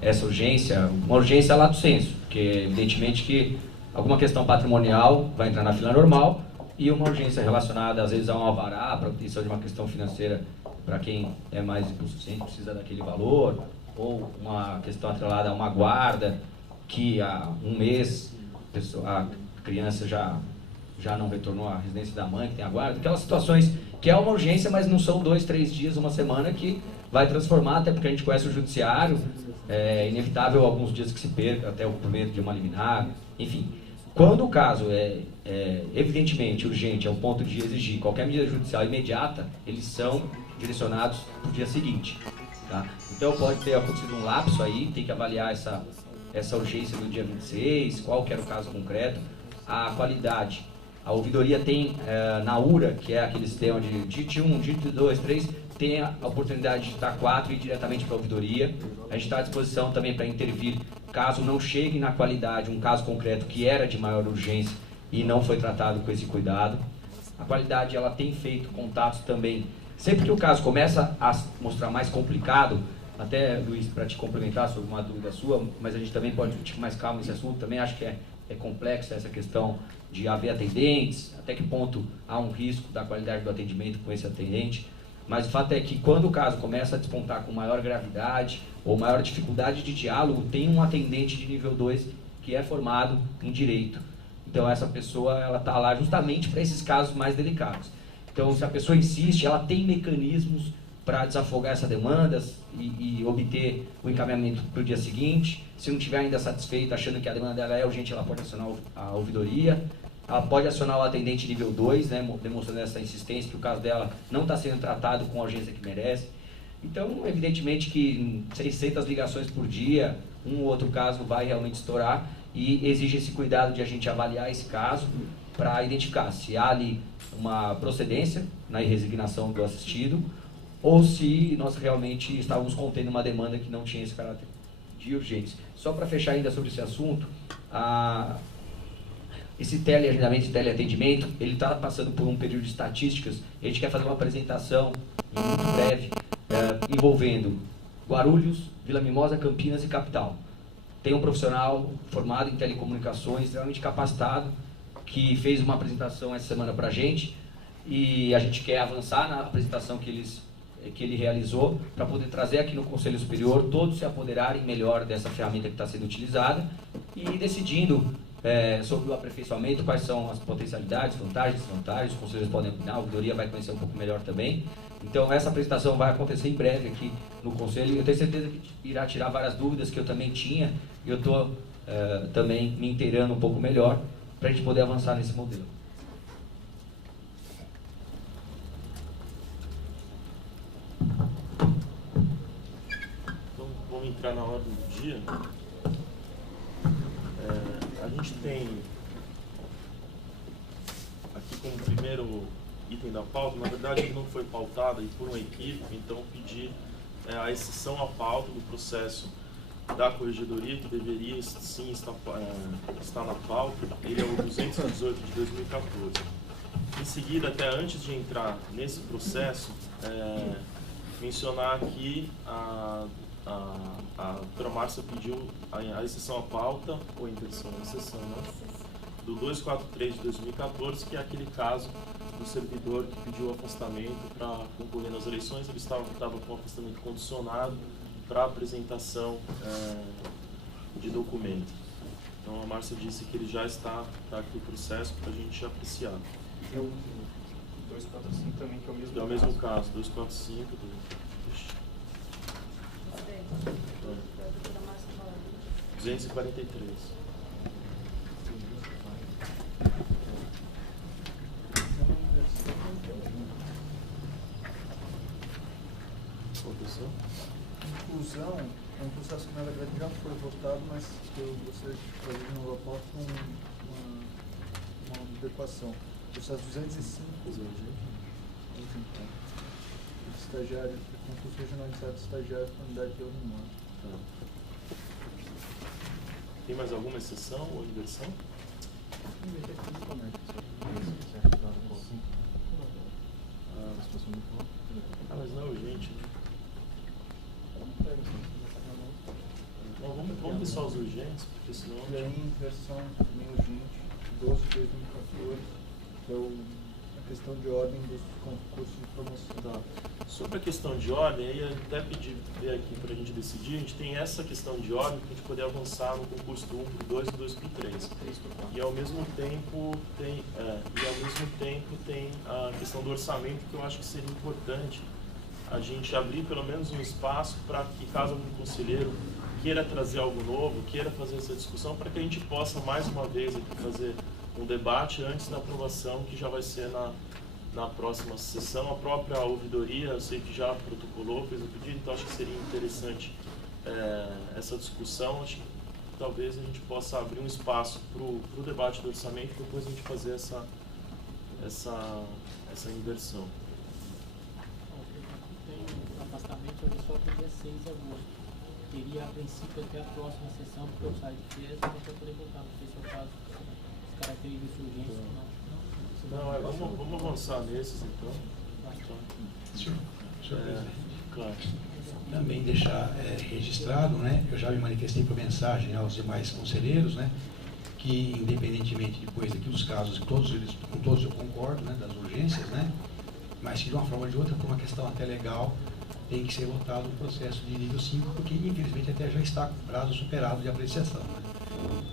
essa urgência, uma urgência lato sensu, porque evidentemente que alguma questão patrimonial vai entrar na fila normal e uma urgência relacionada às vezes a um alvará para obtenção de uma questão financeira para quem é mais hipossuficiente, precisa daquele valor, ou uma questão atrelada a uma guarda que há um mês a criança já não retornou à residência da mãe, que tem a guarda, aquelas situações que é uma urgência, mas não são 2, 3 dias, uma semana que vai transformar, até porque a gente conhece o judiciário, é inevitável alguns dias que se perca até o cumprimento de uma liminar, enfim. Quando o caso é evidentemente urgente, ao ponto de exigir qualquer medida judicial imediata, eles são direcionados para o dia seguinte. Tá? Então pode ter acontecido um lapso aí, tem que avaliar essa essa urgência do dia 26, qual que era o caso concreto, a qualidade. A ouvidoria tem, na URA, que é aquele sistema de DIT 1, DIT 2, 3, tem a oportunidade de digitar 4 e ir diretamente para a ouvidoria. A gente está à disposição também para intervir, caso não chegue na qualidade um caso concreto que era de maior urgência e não foi tratado com esse cuidado. A qualidade, ela tem feito contatos também. Sempre que o caso começa a mostrar mais complicado, até, Luiz, para te complementar sobre uma dúvida sua, mas a gente também pode discutir com mais calma esse assunto, também acho que é complexa essa questão de haver atendentes, até que ponto há um risco da qualidade do atendimento com esse atendente. Mas o fato é que quando o caso começa a despontar com maior gravidade ou maior dificuldade de diálogo, tem um atendente de nível 2 que é formado em direito. Então essa pessoa, ela está lá justamente para esses casos mais delicados. Então se a pessoa insiste, ela tem mecanismos para desafogar essa demanda e obter o encaminhamento para o dia seguinte. Se não estiver ainda satisfeita, achando que a demanda dela é urgente, ela pode acionar a ouvidoria. Ela pode acionar o atendente nível 2, né, demonstrando essa insistência que o caso dela não está sendo tratado com a urgência que merece. Então, evidentemente que 600 ligações por dia, um ou outro caso vai realmente estourar e exige esse cuidado de a gente avaliar esse caso para identificar se há ali uma procedência na resignação do assistido ou se nós realmente estávamos contendo uma demanda que não tinha esse caráter de urgência. Só para fechar ainda sobre esse assunto, esse teleagendamento e teleatendimento, ele está passando por um período de estatísticas. A gente quer fazer uma apresentação muito breve, envolvendo Guarulhos, Vila Mimosa, Campinas e Capital. Tem um profissional formado em telecomunicações, extremamente capacitado, que fez uma apresentação essa semana para a gente, e a gente quer avançar na apresentação que ele realizou, para poder trazer aqui no Conselho Superior, todos se apoderarem melhor dessa ferramenta que está sendo utilizada, e decidindo sobre o aperfeiçoamento, quais são as potencialidades, vantagens, desvantagens, os conselheiros podem opinar, a ouvidoria vai conhecer um pouco melhor também. Então essa apresentação vai acontecer em breve aqui no Conselho, eu tenho certeza que irá tirar várias dúvidas que eu também tinha, e eu estou também me inteirando um pouco melhor, para a gente poder avançar nesse modelo. Então vamos entrar na ordem do dia. A gente tem aqui como primeiro item da pauta, na verdade ele não foi pautado aí por um equívoco, então pedir a exceção à pauta do processo da corregedoria, que deveria sim estar na pauta. Ele é o 218 de 2014. Em seguida, até antes de entrar nesse processo, mencionar aqui a doutora Márcia pediu a exceção à pauta, ou inversão da exceção, né? Do 243 de 2014, que é aquele caso do servidor que pediu afastamento para concorrer nas eleições. Ele estava com afastamento condicionado para apresentação de documento. Então a Márcia disse que ele já está aqui o processo para a gente apreciar. É o 245 também, que é o mesmo caso. É o mesmo caso, 245 243. Aconteceu? Inclusão é um processo que na verdade já foi votado, mas que eu gostaria de fazer de novo a pauta com uma adequação. Processo 205. Estagiário, concurso regionalizado de estagiário com unidade de humano. Tem mais alguma exceção ou inversão? Mas não é urgente, né? Vamos ver só os urgentes, porque senão... E aí, inversão também urgente, 12 de 2014, que é a questão de ordem dos concursos de promoção. Tá. Sobre a questão de ordem, aí eu até pedi ver aqui para a gente decidir, a gente tem essa questão de ordem para a gente poder avançar no concurso do 1 para o 2 e do 2 para o 3. E ao mesmo tempo tem a questão do orçamento, que eu acho que seria importante a gente abrir pelo menos um espaço para que, caso algum conselheiro queira trazer algo novo, queira fazer essa discussão, para que a gente possa mais uma vez aqui fazer um debate antes da aprovação, que já vai ser na próxima sessão. A própria ouvidoria, eu sei que já protocolou, fez o pedido, então acho que seria interessante essa discussão. Acho que talvez a gente possa abrir um espaço para o debate do orçamento e depois a gente fazer essa inversão. Tem um afastamento só para o dia 6 de agosto. Teria, a princípio, até a próxima sessão, porque eu saio de férias, mas eu poder voltar. Não sei se eu faço as características de urgência ou não. Vamos avançar nesses, então. Claro. Também deixar registrado, né? Eu já me manifestei por mensagem aos demais conselheiros, né? Que independentemente depois aqui dos casos, com todos eu concordo, né? Das urgências, né? Mas que de uma forma ou de outra, por uma questão até legal, tem que ser votado o processo de nível 5, porque infelizmente até já está com prazo superado de apreciação, né?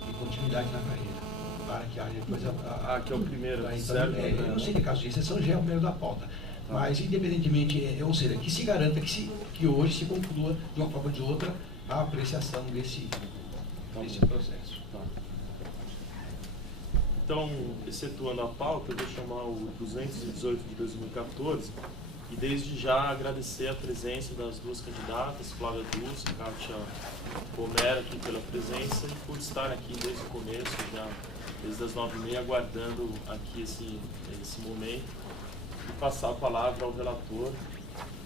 E continuidade na carreira, para que haja depois que é o primeiro, eu não sei de caso de exceção, já é o primeiro da pauta. Mas, independentemente, ou seja, que se garanta que hoje se conclua, de uma forma ou de outra, a apreciação desse processo. Então, excetuando a pauta, eu vou chamar o 218 de 2014 e, desde já, agradecer a presença das duas candidatas, Flávia Dulce e Kátia Romero, aqui pela presença e por estar aqui desde o começo, já desde as 9h30, aguardando aqui esse momento. E passar a palavra ao relator,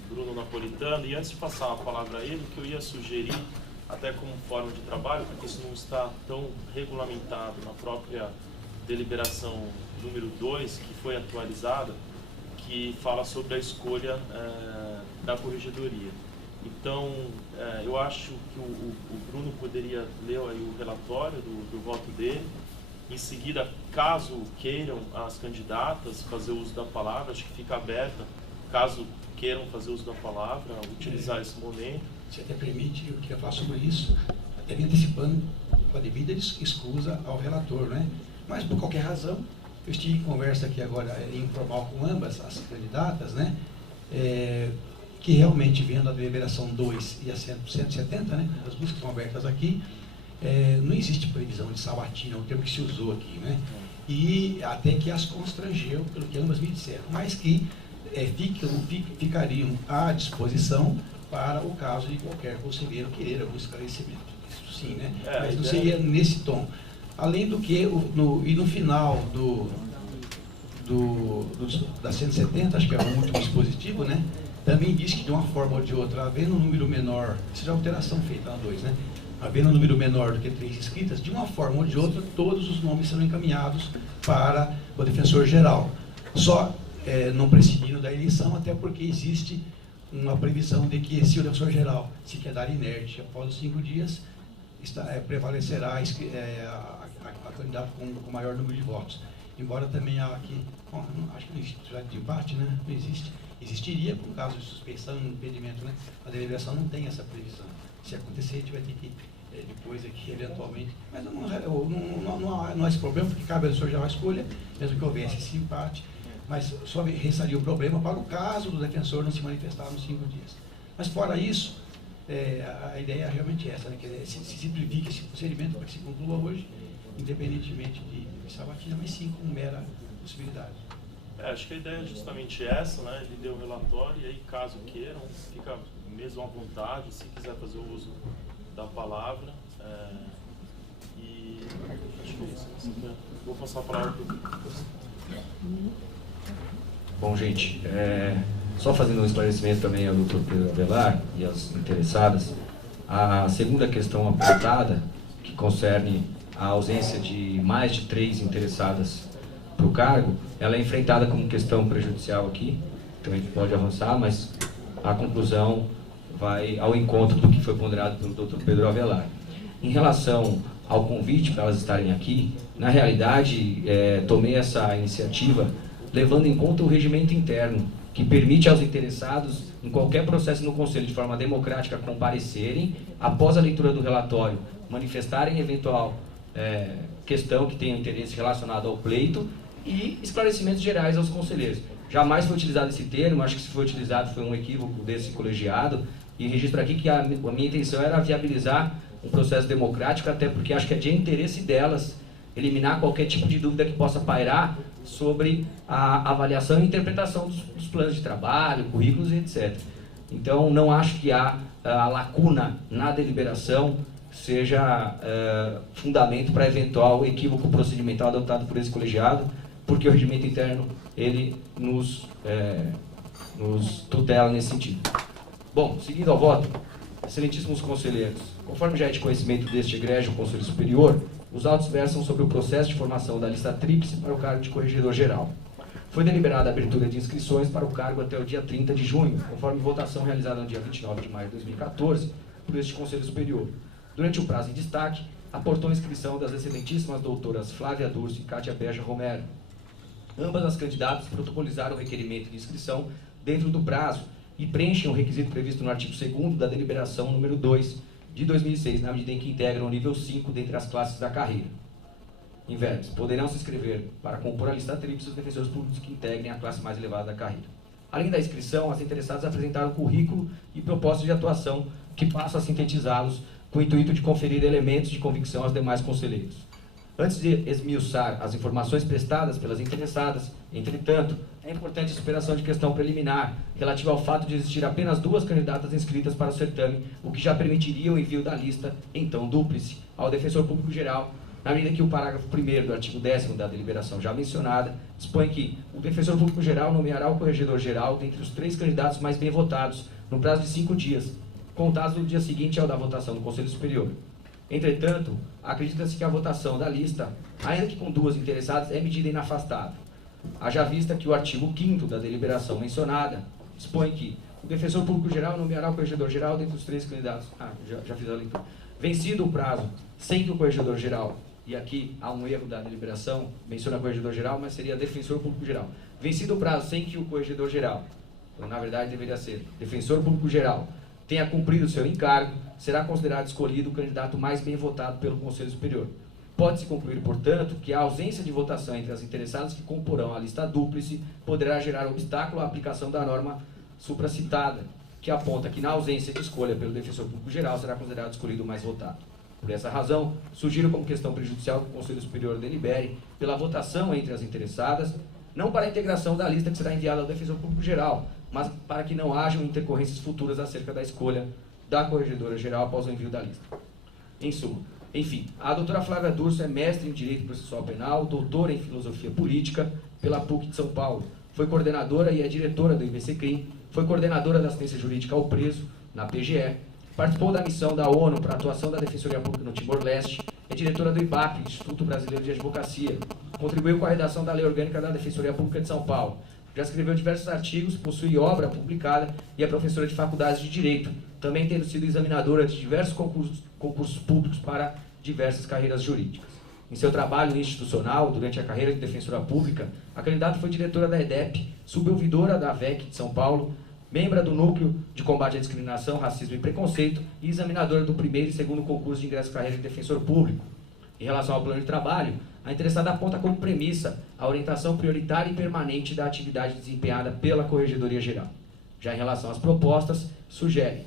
Bruno Napolitano. E antes de passar a palavra a ele, o que eu ia sugerir, até como forma de trabalho, porque isso não está tão regulamentado na própria deliberação número 2, que foi atualizada, que fala sobre a escolha da corregedoria. Então, eu acho que o Bruno poderia ler aí o relatório do voto dele. Em seguida, caso queiram as candidatas fazer uso da palavra, acho que fica aberta, caso queiram fazer uso da palavra, utilizar esse momento. Se até permite, eu queria falar sobre isso, até me antecipando com a devida escusa ao relator, né? Mas, por qualquer razão, eu estive em conversa aqui agora informal com ambas as candidatas, né? Que realmente, vendo a deliberação 2 e a 170, né? As duas que estão abertas aqui, não existe previsão de sabatina, o termo que se usou aqui, né? E até que as constrangeu, pelo que ambas me disseram, mas que ficariam à disposição para o caso de qualquer conselheiro querer algum esclarecimento. Isso sim, né? Mas não seria nesse tom. Além do que, no final da 170, acho que é o último dispositivo, né? Também diz que de uma forma ou de outra, havendo um número menor, isso já é alteração feita na 2, né? Havendo um número menor do que 3 inscritas, de uma forma ou de outra, todos os nomes serão encaminhados para o defensor geral. Só não prescindindo da eleição, até porque existe uma previsão de que se o defensor geral se quedar inerte após os 5 dias, prevalecerá a candidata com maior número de votos. Embora também aqui, acho que não existe já de debate, né? Não existe. Existiria, por caso de suspeição e impedimento, né? A deliberação não tem essa previsão. Se acontecer, a gente vai ter que, depois aqui, eventualmente, mas não há esse problema, porque cabe ao defensor geral a escolha, mesmo que houvesse esse empate, mas só restaria o problema para o caso do defensor não se manifestar nos 5 dias. Mas fora isso, a ideia é realmente essa, né? Que se simplifique esse procedimento para que se conclua hoje, independentemente de sabatina, mas sim com mera possibilidade. Acho que a ideia é justamente essa, né? Ele deu o relatório e aí, caso queiram, fica mesmo à vontade, se quiser fazer o uso da palavra. E acho que é isso. Vou passar a palavra para o Bom, gente, só fazendo um esclarecimento também ao Dr. Pedro Avelar e às interessadas, a segunda questão apontada, que concerne a ausência de mais de 3 interessadas para o cargo, ela é enfrentada como questão prejudicial aqui, então a gente pode avançar, mas a conclusão vai ao encontro do que foi ponderado pelo Dr. Pedro Avelar. Em relação ao convite para elas estarem aqui, na realidade, tomei essa iniciativa levando em conta o regimento interno, que permite aos interessados, em qualquer processo no Conselho, de forma democrática, comparecerem, após a leitura do relatório, manifestarem eventual questão que tenha interesse relacionado ao pleito e esclarecimentos gerais aos conselheiros. Jamais foi utilizado esse termo, acho que se foi utilizado foi um equívoco desse colegiado, e registro aqui que a minha intenção era viabilizar um processo democrático, até porque acho que é de interesse delas eliminar qualquer tipo de dúvida que possa pairar sobre a avaliação e interpretação dos planos de trabalho, currículos e etc. Então, não acho que há a lacuna na deliberação seja fundamento para eventual equívoco procedimental adotado por esse colegiado, porque o regimento interno ele nos tutela nesse sentido. Bom, seguindo ao voto, excelentíssimos conselheiros, conforme já é de conhecimento deste egrégio Conselho Superior, os autos versam sobre o processo de formação da lista tríplice para o cargo de corregedor-geral. Foi deliberada a abertura de inscrições para o cargo até o dia 30 de junho, conforme votação realizada no dia 29 de maio de 2014 por este Conselho Superior. Durante o prazo em destaque, aportou a inscrição das excelentíssimas doutoras Flávia Durso e Cátia Beja Romero. Ambas as candidatas protocolizaram o requerimento de inscrição dentro do prazo e preenchem o requisito previsto no artigo 2º da deliberação número 2 de 2006, na medida em que integram o nível 5 dentre as classes da carreira. Em verbos, poderão se inscrever para compor a lista tríplice os defensores públicos que integrem a classe mais elevada da carreira. Além da inscrição, as interessadas apresentaram currículo e propostas de atuação que passam a sintetizá-los com o intuito de conferir elementos de convicção aos demais conselheiros. Antes de esmiuçar as informações prestadas pelas interessadas, entretanto, é importante a superação de questão preliminar relativa ao fato de existir apenas 2 candidatas inscritas para o certame, o que já permitiria o envio da lista, então dúplice, ao Defensor Público Geral, na medida que o parágrafo 1º do artigo 10º da deliberação já mencionada dispõe que o Defensor Público Geral nomeará o Corregedor-Geral dentre os 3 candidatos mais bem votados, no prazo de 5 dias, contados do dia seguinte ao da votação do Conselho Superior. Entretanto, acredita-se que a votação da lista, ainda que com 2 interessadas, é medida inafastável. Haja vista que o artigo 5º da deliberação mencionada dispõe que o Defensor Público Geral nomeará o Corregedor-Geral dentre os 3 candidatos. Já fiz a leitura. Vencido o prazo sem que o Corregedor-Geral, e aqui há um erro da deliberação, menciona Corregedor-Geral, mas seria Defensor Público-Geral. Vencido o prazo sem que o Corregedor-Geral, na verdade deveria ser Defensor Público-Geral, tenha cumprido seu encargo, será considerado escolhido o candidato mais bem votado pelo Conselho Superior. Pode-se concluir, portanto, que a ausência de votação entre as interessadas que comporão a lista dúplice poderá gerar obstáculo à aplicação da norma supracitada, que aponta que na ausência de escolha pelo Defensor Público Geral será considerado escolhido o mais votado. Por essa razão, sugiro como questão prejudicial que o Conselho Superior delibere pela votação entre as interessadas, não para a integração da lista que será enviada ao Defensor Público Geral, mas para que não hajam intercorrências futuras acerca da escolha da Corregedora-Geral após o envio da lista. Em suma, enfim, a doutora Flávia Durso é mestre em Direito Processual Penal, doutora em Filosofia Política pela PUC de São Paulo, foi coordenadora e é diretora do IBCCRIM, foi coordenadora da assistência jurídica ao preso, na PGE, participou da missão da ONU para a atuação da Defensoria Pública no Timor-Leste, é diretora do IBAP, Instituto Brasileiro de Advocacia, contribuiu com a redação da Lei Orgânica da Defensoria Pública de São Paulo, já escreveu diversos artigos, possui obra publicada e é professora de faculdades de Direito, também tendo sido examinadora de diversos concursos públicos para diversas carreiras jurídicas. Em seu trabalho institucional, durante a carreira de defensora pública, a candidata foi diretora da EDEP, subouvidora da AVEC de São Paulo, membra do Núcleo de Combate à Discriminação, Racismo e Preconceito e examinadora do 1º e 2º concurso de ingresso à carreira de defensor público. Em relação ao plano de trabalho, a interessada aponta como premissa a orientação prioritária e permanente da atividade desempenhada pela Corregedoria Geral. Já em relação às propostas, sugere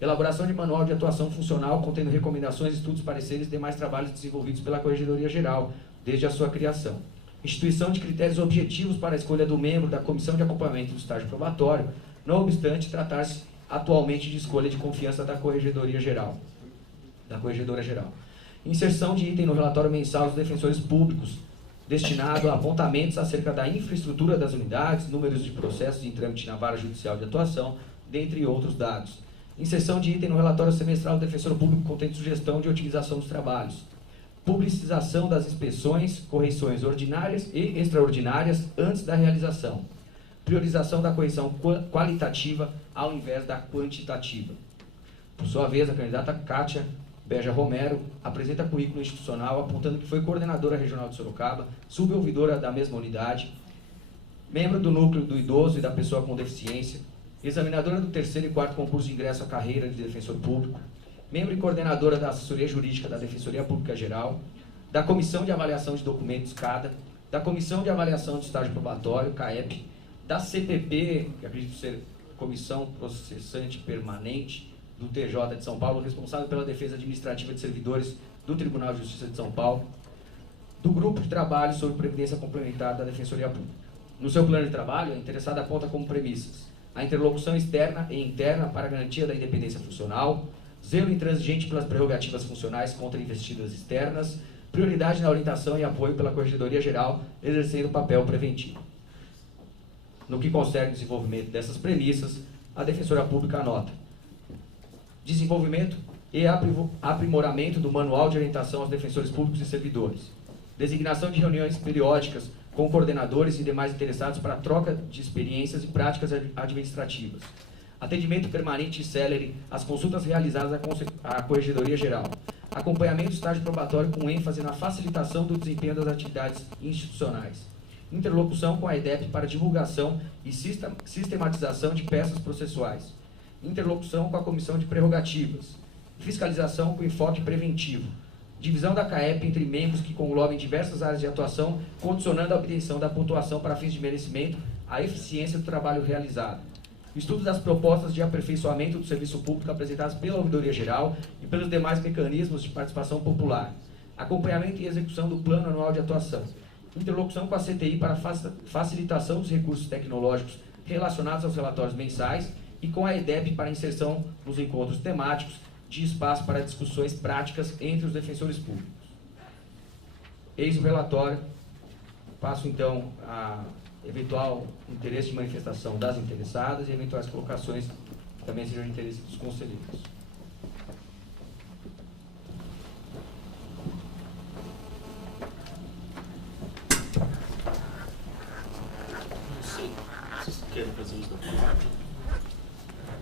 elaboração de manual de atuação funcional contendo recomendações, estudos, pareceres e demais trabalhos desenvolvidos pela Corregedoria Geral desde a sua criação. Instituição de critérios objetivos para a escolha do membro da Comissão de Acompanhamento do Estágio Probatório, não obstante tratar-se atualmente de escolha de confiança da Corregedoria Geral, da Corregedora Geral. Inserção de item no relatório mensal dos defensores públicos, destinado a apontamentos acerca da infraestrutura das unidades, números de processos em trâmite na vara judicial de atuação, dentre outros dados. Inserção de item no relatório semestral do defensor público contendo sugestão de otimização dos trabalhos. Publicização das inspeções, correções ordinárias e extraordinárias antes da realização. Priorização da correção qualitativa ao invés da quantitativa. Por sua vez, a candidata Cátia Beja Romero apresenta currículo institucional apontando que foi coordenadora regional de Sorocaba, subouvidora da mesma unidade, membro do núcleo do idoso e da pessoa com deficiência, examinadora do 3º e 4º concurso de ingresso à carreira de defensor público, membro e coordenadora da assessoria jurídica da Defensoria Pública Geral, da Comissão de Avaliação de Documentos CADA, da Comissão de Avaliação de Estágio Probatório, CAEP, da CPP, que acredito ser Comissão Processante Permanente do TJ de São Paulo, responsável pela defesa administrativa de servidores do Tribunal de Justiça de São Paulo, do Grupo de Trabalho sobre Previdência Complementar da Defensoria Pública. No seu plano de trabalho, a interessada aponta como premissas a interlocução externa e interna para a garantia da independência funcional, zelo intransigente pelas prerrogativas funcionais contra investidas externas, prioridade na orientação e apoio pela Corregedoria Geral, exercendo papel preventivo. No que concerne o desenvolvimento dessas premissas, a Defensoria Pública anota: desenvolvimento e aprimoramento do Manual de Orientação aos Defensores Públicos e Servidores, designação de reuniões periódicas com coordenadores e demais interessados para a troca de experiências e práticas administrativas, atendimento permanente e célere às consultas realizadas à Corregedoria Geral, acompanhamento do estágio probatório com ênfase na facilitação do desempenho das atividades institucionais, interlocução com a EDEP para divulgação e sistematização de peças processuais, interlocução com a Comissão de Prerrogativas, fiscalização com enfoque preventivo, divisão da CAEP entre membros que conglobem diversas áreas de atuação, condicionando a obtenção da pontuação para fins de merecimento à eficiência do trabalho realizado, estudo das propostas de aperfeiçoamento do serviço público apresentadas pela Ouvidoria Geral e pelos demais mecanismos de participação popular, acompanhamento e execução do Plano Anual de Atuação, interlocução com a CTI para facilitação dos recursos tecnológicos relacionados aos relatórios mensais e com a EDEP para inserção nos encontros temáticos de espaço para discussões práticas entre os defensores públicos. Eis o relatório. Passo então a eventual interesse de manifestação das interessadas e eventuais colocações que também sejam de interesse dos conselheiros. Não sei. Vocês querem fazer uso da palavra?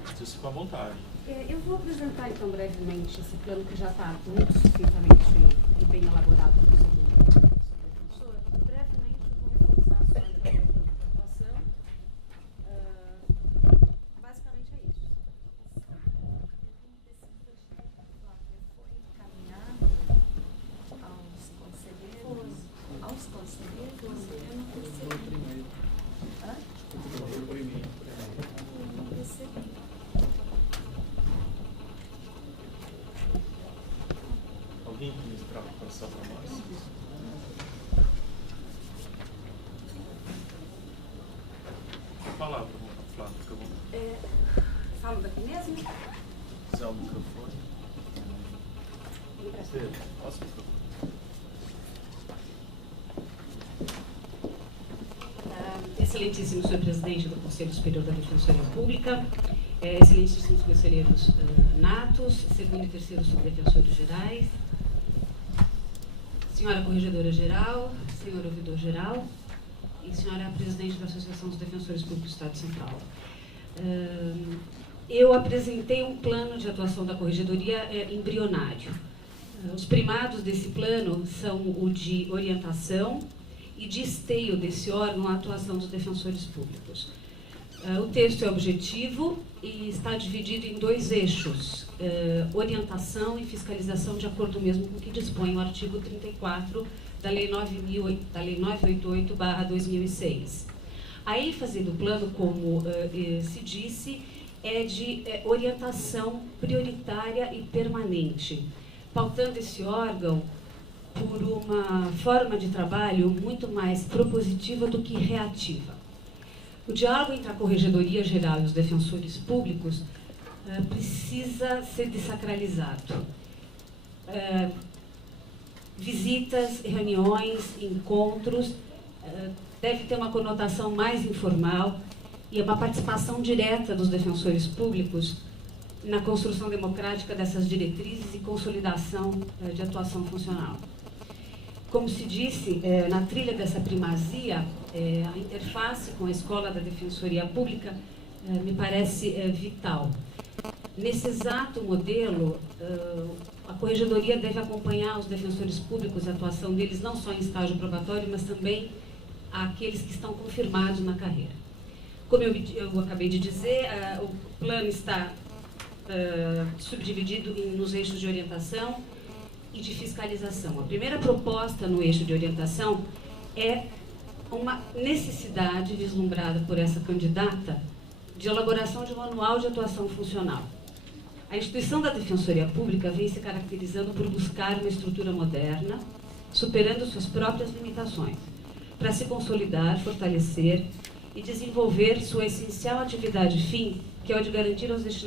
Vocês ficam à vontade. Eu vou apresentar então brevemente esse plano que já está muito sucintamente e bem elaborado pelo segundo professor. Brevemente eu vou reforçar sobre o plano de atuação. Basicamente é isso. Foi encaminhado aos conselheiros. Aos conselheiros? Eu não percebi. Hã? Eu não percebi. Alguém que para passar para nós? A palavra, Flávio, fica bom. Falo daqui mesmo? Usar o microfone. Pedro, passa o microfone. Excelentíssimo senhor presidente do Conselho Superior da Defensoria Pública, excelentíssimos conselheiros natos, segundo e terceiro subdefensores gerais, senhora Corregedora Geral, senhor Ouvidor Geral e senhora Presidente da Associação dos Defensores Públicos do Estado de São Paulo. Eu apresentei um plano de atuação da Corregedoria embrionário. Os primados desse plano são o de orientação e de esteio desse órgão à atuação dos defensores públicos. O texto é objetivo e está dividido em dois eixos, orientação e fiscalização, de acordo mesmo com o que dispõe o artigo 34 da Lei 988/2006. A ênfase do plano, como se disse, é de orientação prioritária e permanente, pautando esse órgão por uma forma de trabalho muito mais propositiva do que reativa. O diálogo entre a Corregedoria Geral e os defensores públicos precisa ser desacralizado. Visitas, reuniões, encontros, deve ter uma conotação mais informal e uma participação direta dos defensores públicos na construção democrática dessas diretrizes e consolidação de atuação funcional. Como se disse, na trilha dessa primazia, a interface com a Escola da Defensoria Pública me parece vital. Nesse exato modelo, a Corregedoria deve acompanhar os defensores públicos, a atuação deles não só em estágio probatório, mas também aqueles que estão confirmados na carreira. Como eu acabei de dizer, o plano está subdividido nos eixos de orientação e de fiscalização. A primeira proposta no eixo de orientação é uma necessidade vislumbrada por essa candidata de elaboração de um manual de atuação funcional. A instituição da Defensoria Pública vem se caracterizando por buscar uma estrutura moderna, superando suas próprias limitações, para se consolidar, fortalecer e desenvolver sua essencial atividade fim, que é o de garantir aos destinatários